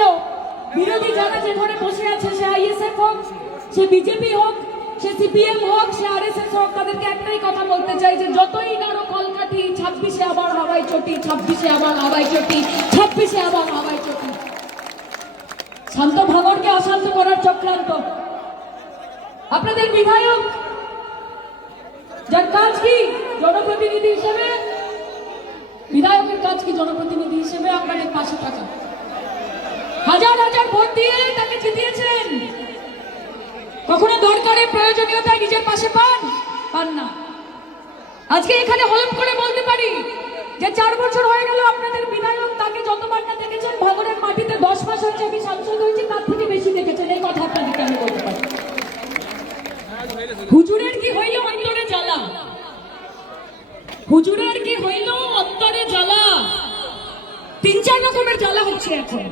সত্ত্বেও বিরোধী যারা যে ঘরে বসে আছে, সে আইএসএফ হোক, সে বিজেপি হোক, সে সিপিএম হোক, সে আরএসএস হোক, তাদেরকে একটাই কথা বলতে চাই যে যতই নাড়ো কলকাঠি ছাব্বিশে আবার হাওয়াই চটি, ছাব্বিশে আবার হাওয়াই চটি, ছাব্বিশে আবার হাওয়াই চটি। শান্ত ভাঙরকে অশান্ত করার চক্রান্ত। আপনাদের বিধায়ক যার কাজ কি? জনপ্রতিনিধি হিসেবে? বিধায়কের কাজ কি? জনপ্রতিনিধি হিসেবে আপনাদের পাশে থাকা হাজার হাজার ভোট দিয়ে তাকে জিতিয়েছেন। কখনো দরকারে প্রয়োজনীয়তায় নিজের পাশে পান? পান না। আজকে এখানে হলফ করে বলতে পারি যে চার বছর হয়ে গেল আপনাদের বিধায়ক তাকে যতবার না দেখেছেন ভাগরের মাটিতে দশ মাস হয়েছে, আমি সাংসদ হয়েছি, তার থেকে বেশি দেখেছেন। এই কথা আপনাদেরকে আমি বলতে পারি। হুজুরের কি হইল অন্তরে জ্বালা? হুজুরের কি হইল অন্তরে জ্বালা? তিন চার রকমের জ্বালা হচ্ছে এখন।